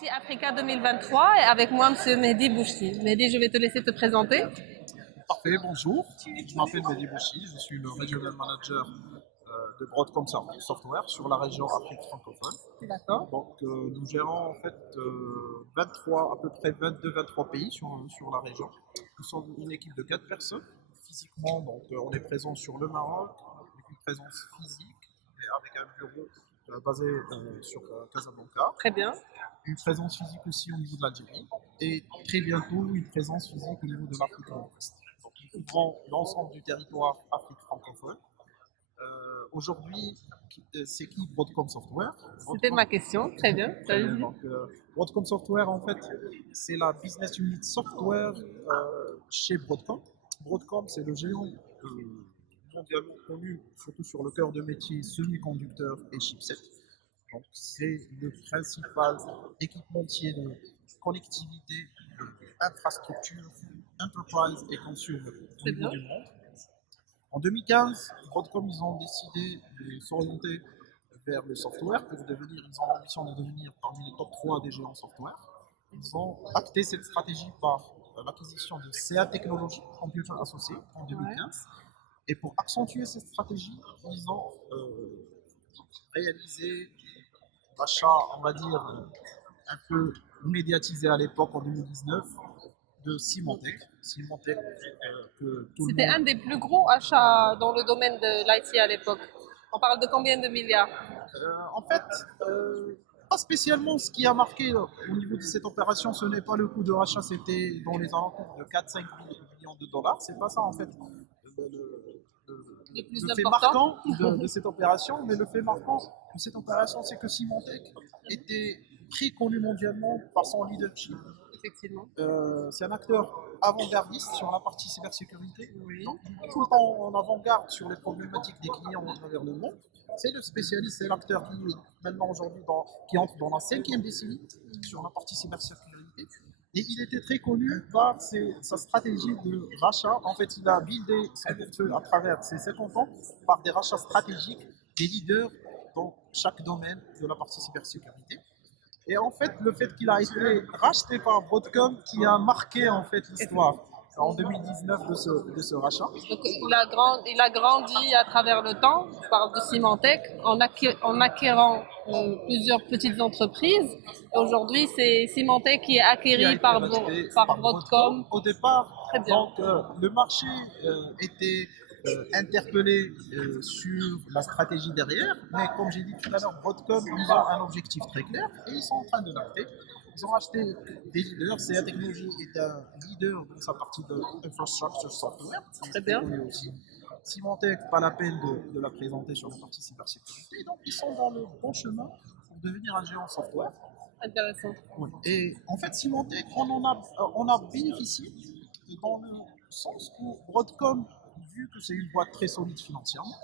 IT Africa 2023 et avec moi, Monsieur Mehdi Bouchti. Mehdi, je vais te laisser te présenter. Parfait, bonjour. Je m'appelle Mehdi Bouchi, je suis le Regional Manager de Broadcom Software sur la région Afrique francophone. D'accord. Donc, nous gérons en fait 23, à peu près 22-23 pays sur la région. Nous sommes une équipe de 4 personnes physiquement, donc on est présent sur le Maroc, avec une présence physique et avec un bureau basé sur Casablanca. Très bien. Une présence physique aussi au niveau de l'Algérie et très bientôt une présence physique au niveau de l'Afrique de l'Ouest. Donc nous couvrons l'ensemble du territoire Afrique francophone. Aujourd'hui, c'est qui Broadcom Software? C'était ma question. Très bien. Très bien. Donc, Broadcom Software, en fait, c'est la business unit software chez Broadcom. Broadcom, c'est le géant mondialement connu, surtout sur le cœur de métier semi-conducteurs et chipsets. Donc, c'est le principal équipementier de connectivité, infrastructure, enterprise et consumer au niveau du monde. En 2015, Broadcom, ils ont décidé de s'orienter vers le software ils ont l'ambition de devenir parmi les top 3 des géants software. Ils ont acté cette stratégie par l'acquisition de CA Technologies, Computer Associates, en 2015. Et pour accentuer cette stratégie, ils ont réalisé l'achat, on va dire, un peu médiatisé à l'époque, en 2019, de Symantec. Symantec, C'était un des plus gros achats dans le domaine de l'IT à l'époque. On parle de combien de milliards? En fait, pas spécialement ce qui a marqué au niveau de cette opération, ce n'est pas le coût de rachat, c'était dans les alentours de 4-5 millions de dollars. C'est pas ça en fait le fait marquant de cette opération, mais le fait marquant de cette opération, c'est que Symantec était très connu mondialement par son leadership. Effectivement. C'est un acteur avant-gardiste sur la partie cybersécurité, Oui. donc, tout le temps en avant-garde sur les problématiques des clients à travers le monde. C'est le spécialiste, c'est l'acteur qui est maintenant aujourd'hui qui entre dans la 5e décennie sur la partie cybersécurité. Et il était très connu par sa stratégie de rachat. En fait, il a buildé son portefeuille à travers ses 50 ans par des rachats stratégiques des leaders dans chaque domaine de la partie cybersécurité. Et en fait, le fait qu'il a été racheté par Broadcom qui a marqué en fait l'histoire en 2019 de ce rachat. Donc, il a grandi à travers le temps. Je parle de Symantec en acquérant plusieurs petites entreprises. Aujourd'hui, c'est Symantec qui est acquéri par Broadcom. Au départ, Très bien. donc, le marché était interpellé sur la stratégie derrière, mais comme j'ai dit tout à l'heure, Broadcom, ils ont un objectif très clair et ils sont en train de l'acter. Ils ont acheté des leaders. CA Technologies est un leader dans sa partie de infrastructure software. Très bien. Aussi. Symantec, pas la peine de la présenter sur la partie cybersécurité. Donc, ils sont dans le bon chemin pour devenir un géant software. Intéressant. Oui. Et en fait, Symantec, on a bénéficié dans le sens où Broadcom, vu que c'est une boîte très solide financièrement,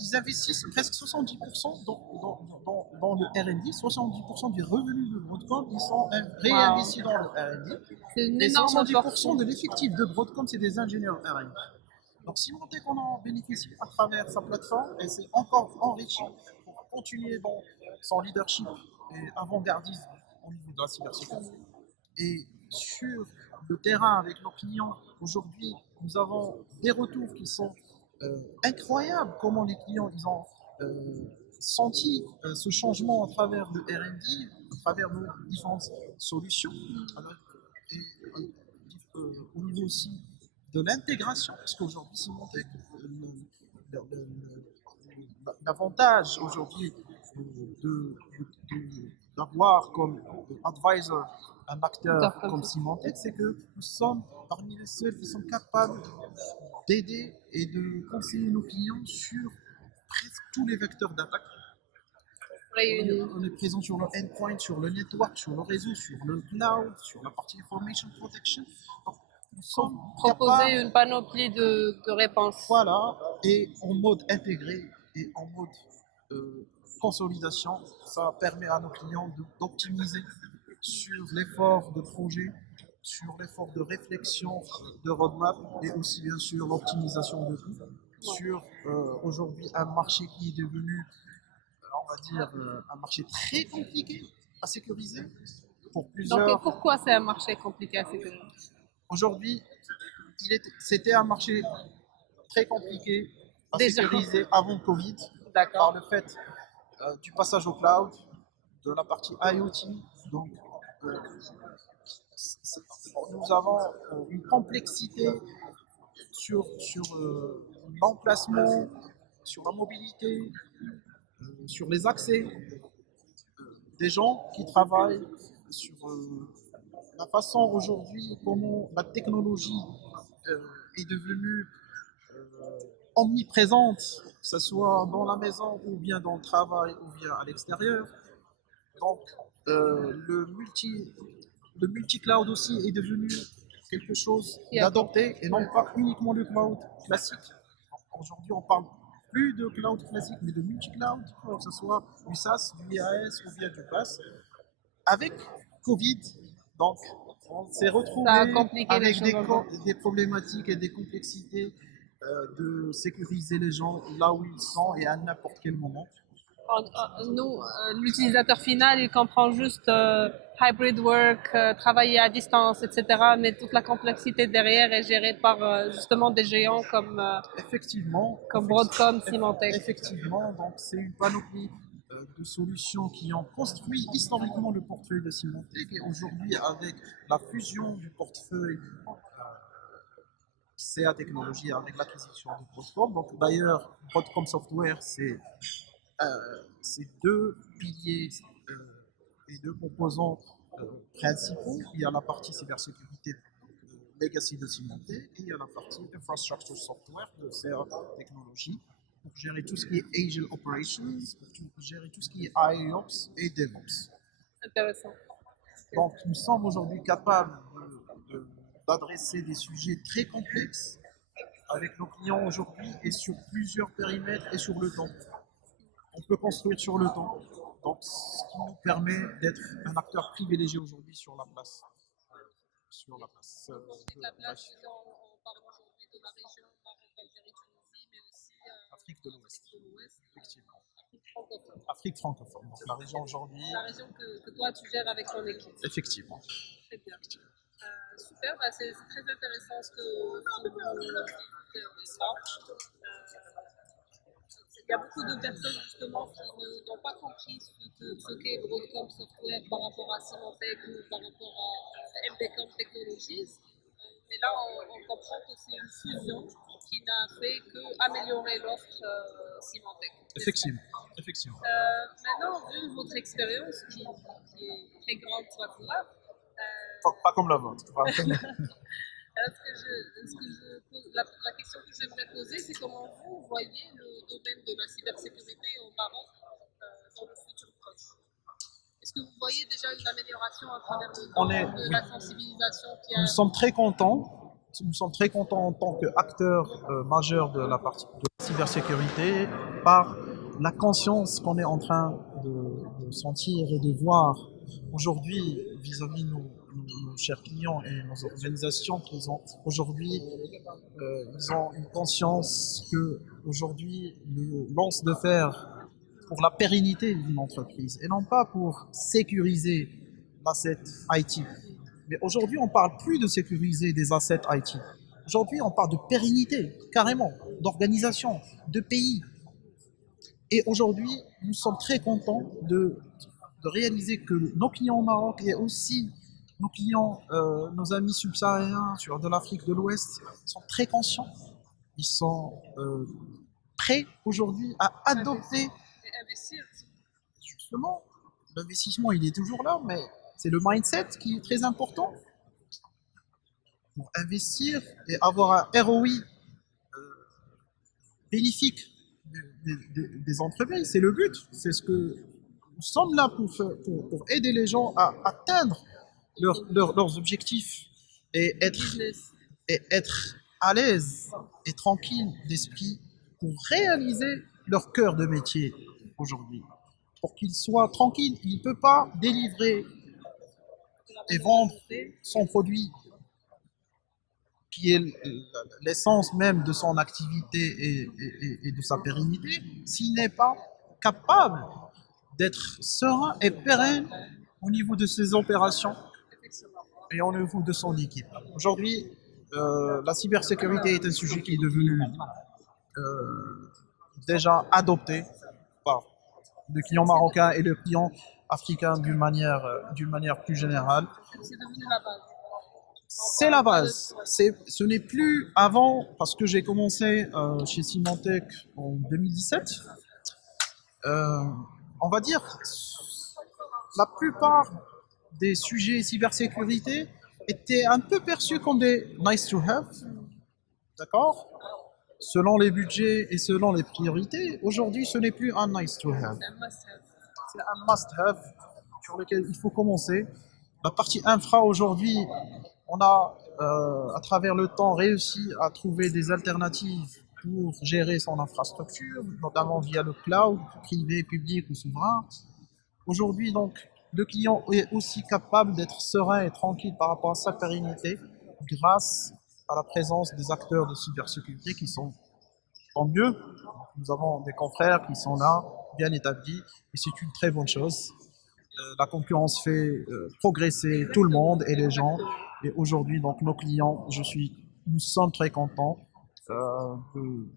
ils investissent presque 70% dans le R&D, 70% des revenus de Broadcom, ils sont réinvestis dans le R&D. C'est une Et énorme 70% de l'effectif de Broadcom, c'est des ingénieurs R&D. Donc Symantec, on en bénéficie à travers sa plateforme et c'est encore enrichi pour continuer dans son leadership et avant-gardisme au niveau de la cybersécurité. Et sur le terrain avec nos clients, aujourd'hui, nous avons des retours qui sont incroyables. Comment les clients ils ont senti ce changement à travers le R&D, à travers nos différentes solutions, au niveau aussi de l'intégration, parce qu'aujourd'hui, Symantec, l'avantage aujourd'hui d'avoir comme advisor un acteur comme Symantec, c'est que nous sommes parmi les seuls qui sont capables d'aider et de conseiller nos clients sur presque tous les vecteurs d'attaque. On est présent sur le endpoint, sur le network, sur le réseau, sur le cloud, sur la partie information protection. Donc, nous sommes proposer une panoplie de réponses. Voilà, et en mode intégré et en mode consolidation, ça permet à nos clients d'optimiser sur l'effort de projet, sur l'effort de réflexion de roadmap et aussi bien sûr l'optimisation de coûts sur aujourd'hui un marché qui est devenu, on va dire, un marché très compliqué à sécuriser pour Donc, et plusieurs. pourquoi c'est un marché compliqué à sécuriser? Aujourd'hui, c'était un marché très compliqué à Déjà. sécuriser avant Covid par D'accord. le fait du passage au cloud, de la partie IoT. Donc, euh, c'est- nous avons une complexité sur l'emplacement, sur la mobilité, sur les accès des gens qui travaillent, sur la façon aujourd'hui comment la technologie est devenue omniprésente, que ce soit dans la maison ou bien dans le travail ou bien à l'extérieur. Donc, le multi-cloud aussi est devenu quelque chose Qui a d'adopté et non pas uniquement le cloud classique. Aujourd'hui, on parle plus de cloud classique, mais de multi-cloud, que ce soit du SaaS, du IaaS ou bien du PaaS. Avec Covid, donc, on s'est Ça a retrouvé compliqué les avec choses encore. des problématiques et des complexités de sécuriser les gens là où ils sont et à n'importe quel moment. Nous, l'utilisateur final, il comprend juste hybrid work, travailler à distance, etc. Mais toute la complexité derrière est gérée par justement des géants Effectivement, comme Broadcom, Symantec. effectivement, donc c'est une panoplie de solutions qui ont construit historiquement le portefeuille de Symantec et aujourd'hui avec la fusion du portefeuille CA Technologies avec l'acquisition de Broadcom. Donc d'ailleurs, Broadcom Software, c'est deux piliers et deux composants principaux. Il y a la partie cybersécurité legacy de Symantec et il y a la partie infrastructure software de CA Technologies pour gérer tout ce qui est Agile Operations, pour gérer tout ce qui est IOPS et DevOps. Intéressant. Donc nous sommes aujourd'hui capables d'adresser des sujets très complexes avec nos clients aujourd'hui et sur plusieurs périmètres et sur le temps. On peut construire sur le temps, donc ce qui nous permet d'être un acteur privilégié aujourd'hui sur la place. Sur la place. La place, on parle aujourd'hui de la région Maroc, Algérie, Tunisie, mais aussi Afrique de l'Ouest, de l'Ouest, effectivement. Afrique francophone. Afrique francophone, donc la région aujourd'hui. La région que toi tu gères avec ton équipe. Effectivement. Très bien. Super, bah, c'est très intéressant ce que vous dites là. Il y a beaucoup de personnes justement qui n'ont pas compris ce qu'est Broadcom Software par rapport à Symantec ou par rapport à MBCom Technologies. Mais là, on comprend que c'est une fusion qui n'a fait qu'améliorer l'offre Symantec. Effectivement. Effectivement. Maintenant, vu votre expérience qui est très grande, soit là, Pas comme la vôtre. La question que j'aimerais poser, c'est comment vous voyez le domaine de la cybersécurité au Maroc dans le futur proche. Est-ce que vous voyez déjà une amélioration à travers le temps de la sensibilisation qui a... Nous sommes très contents. Nous sommes très contents en tant qu'acteurs majeurs de la partie de la cybersécurité par la conscience qu'on est en train de sentir et de voir aujourd'hui vis-à-vis de nos chers clients et nos organisations qu'ils ont aujourd'hui, ils ont une conscience que aujourd'hui le lance de fer pour la pérennité d'une entreprise et non pas pour sécuriser l'asset IT. Mais aujourd'hui, on ne parle plus de sécuriser des assets IT. Aujourd'hui, on parle de pérennité, carrément, d'organisation, de pays. Et aujourd'hui, nous sommes très contents de réaliser que nos clients au Maroc et aussi nos clients, nos amis subsahariens sur de l'Afrique de l'Ouest sont très conscients. Ils sont prêts aujourd'hui à adopter. Et investir. Justement, l'investissement, il est toujours là, mais c'est le mindset qui est très important pour investir et avoir un ROI bénéfique des entreprises. C'est le but. C'est ce que nous sommes là pour aider les gens à atteindre leurs objectifs et être à l'aise et tranquille d'esprit pour réaliser leur cœur de métier aujourd'hui. Pour qu'ils soient tranquilles, il ne peut pas délivrer et vendre son produit qui est l'essence même de son activité et de sa pérennité, s'il n'est pas capable d'être serein et pérenne au niveau de ses opérations et au niveau de son équipe. Aujourd'hui, la cybersécurité est un sujet qui est devenu déjà adopté par le client marocain et le client africain d'une manière plus générale. C'est devenu la base. C'est la base. Ce n'est plus avant, parce que j'ai commencé chez Symantec en 2017. On va dire, la plupart des sujets cybersécurité étaient un peu perçus comme des nice to have, d'accord? Selon les budgets et selon les priorités, aujourd'hui, ce n'est plus un nice to have. C'est un must have sur lequel il faut commencer. La partie infra, aujourd'hui, on a, à travers le temps, réussi à trouver des alternatives pour gérer son infrastructure, notamment via le cloud, privé, public ou souverain. Aujourd'hui, donc, le client est aussi capable d'être serein et tranquille par rapport à sa pérennité grâce à la présence des acteurs de cybersécurité qui sont, tant mieux. Nous avons des confrères qui sont là, bien établis, et c'est une très bonne chose. La concurrence fait progresser tout le monde et les gens. Et aujourd'hui, donc, nos clients, nous sommes très contents,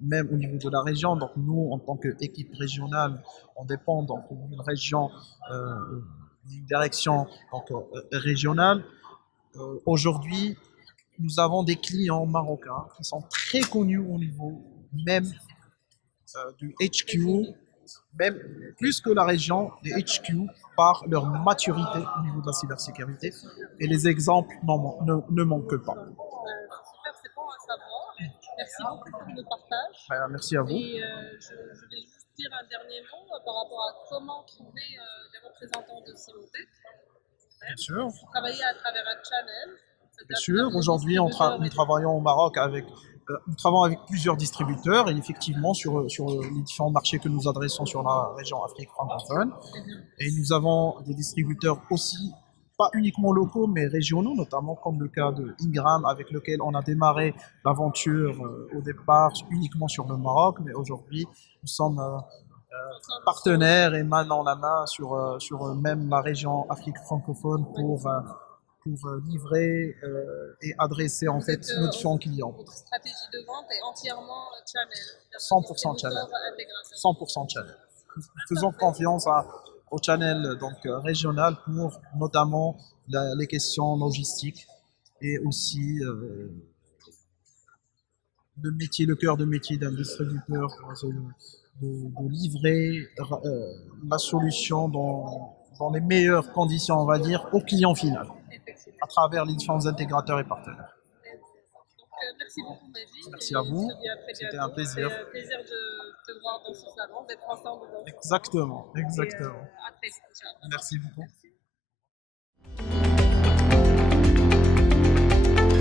même au niveau de la région. Donc, nous, en tant qu'équipe régionale, on dépend donc d'une région, d'une direction donc, régionale. Aujourd'hui, nous avons des clients marocains qui sont très connus au niveau même du HQ, même plus que la région, des HQ, par leur maturité au niveau de la cybersécurité. Et les exemples ne manquent pas. Super, c'est bon à savoir. Merci beaucoup pour le partage. Merci à vous. Et je vais juste dire un dernier mot par rapport à comment trouver les représentants de Symantec. Bien sûr. Vous travaillez à travers un channel. Bien sûr. Aujourd'hui, nous travaillons au Maroc nous travaillons avec plusieurs distributeurs et effectivement sur les différents marchés que nous adressons sur la région Afrique francophone. Et nous avons des distributeurs aussi, pas uniquement locaux, mais régionaux, notamment comme le cas de Ingram, avec lequel on a démarré l'aventure au départ uniquement sur le Maroc, mais aujourd'hui, nous sommes partenaires et main dans la main sur même la région Afrique francophone pour livrer et adresser en fait nos différents clients. Votre stratégie de vente est entièrement channel. 100% channel. 100% channel. Nous faisons confiance au channel donc, régional pour notamment les questions logistiques et aussi le cœur de métier d'un distributeur, de livrer la solution dans les meilleures conditions, on va dire, au client final, à travers les différents intégrateurs et partenaires. Donc, merci beaucoup, Mehdi. Merci à vous. C'était un plaisir. C'était un plaisir de te voir dans ce salon, d'être ensemble. Exactement, exactement. À très vite. Merci beaucoup.